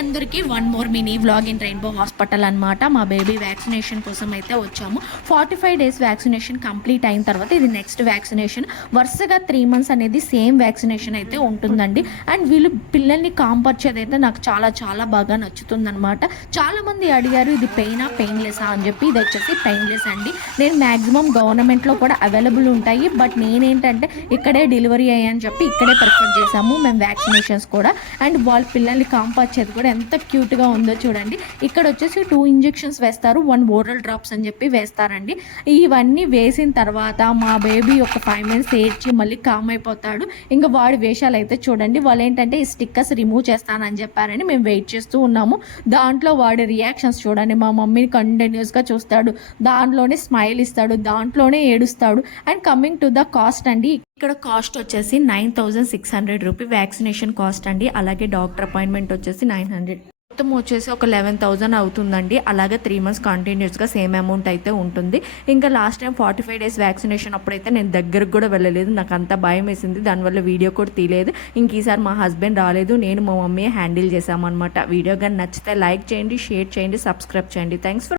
అందరికీ one more mini vlog in rainbow hospital అనమాట. మా బేబీ వ్యాక్సినేషన్ కోసం అయితే వచ్చాము. 45 days వ్యాక్సినేషన్ కంప్లీట్ అయిన తర్వాత ఇది నెక్స్ట్ వ్యాక్సినేషన్. వరుసగా 3 months అనేది సేమ్ వ్యాక్సినేషన్ అయితే ఉంటుందండి. అండ్ వీళ్ళు పిల్లల్ని కాంపర్చేది అయితే నాకు చాలా చాలా బాగా నచ్చుతుందనమాట. చాలామంది అడిగారు ఇది పెయిన్లెస్సా అని చెప్పి. ఇది వచ్చేసి పెయిన్లెస్ అండి. నేను మ్యాక్సిమం గవర్నమెంట్లో కూడా అవైలబుల్ ఉంటాయి, బట్ నేనేంటంటే ఇక్కడే డెలివరీ అయ్యని చెప్పి ఇక్కడే ప్రిఫర్ చేసాము మేము వ్యాక్సినేషన్స్ కూడా. అండ్ వాళ్ళ పిల్లల్ని కాంపర్చేది కూడా ఎంత క్యూట్గా ఉందో చూడండి. ఇక్కడ వచ్చేసి 2 injections వేస్తారు, 1 oral drops అని చెప్పి వేస్తారండి. ఇవన్నీ వేసిన తర్వాత మా బేబీ ఒక 5 minutes ఏడ్చి మళ్ళీ కామ్ అయిపోతాడు. ఇంకా వాడి వేషాలు అయితే చూడండి. వాళ్ళు ఏంటంటే ఈ స్టిక్కర్స్ రిమూవ్ చేస్తానని చెప్పారని మేము వెయిట్ చేస్తూ ఉన్నాము. దాంట్లో వాడి రియాక్షన్స్ చూడండి. మా మమ్మీని కంటిన్యూస్గా చూస్తాడు, దాంట్లోనే స్మైల్ ఇస్తాడు, దాంట్లోనే ఏడుస్తాడు. And coming to the cost అండి, ఇక్కడ కాస్ట్ వచ్చేసి 9600 రూపీ వ్యాక్సినేషన్ కాస్ట్ అండి. అలాగే డాక్టర్ అపాయింట్మెంట్ వచ్చేసి 900, మొత్తం వచ్చేసి ఒక 11,000 అవుతుందండి. అలాగే 3 months కంటిన్యూస్గా సేమ్ అమౌంట్ అయితే ఉంటుంది. ఇంకా లాస్ట్ టైం 45 days వ్యాక్సినేషన్ అప్పుడైతే నేను దగ్గరకు కూడా వెళ్ళలేదు, నాకు అంత భయం వేసింది, దానివల్ల వీడియో కూడా తీయలేదు. ఇంక ఈసారి మా హస్బెండ్ రాలేదు, నేను మా మమ్మీ హ్యాండిల్ చేసామన్నమాట. వీడియో కానీ నచ్చితే లైక్ చేయండి, షేర్ చేయండి, సబ్స్క్రైబ్ చేయండి. Thanks for